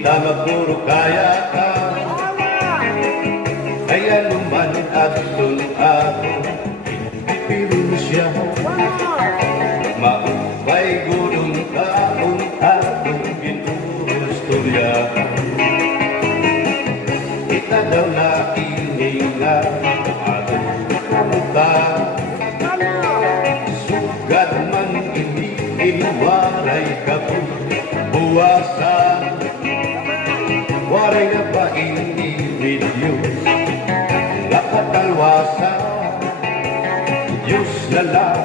ta magpuro kaya ka. Kaya luman atol ako, pero siya maupay gulong kaon atong ginustorya. Kita daw na ininga atong kamuta, sugad man iniwaray ka po buwasan. Waray na ba ini-video nakatalwasan, Diyos na lang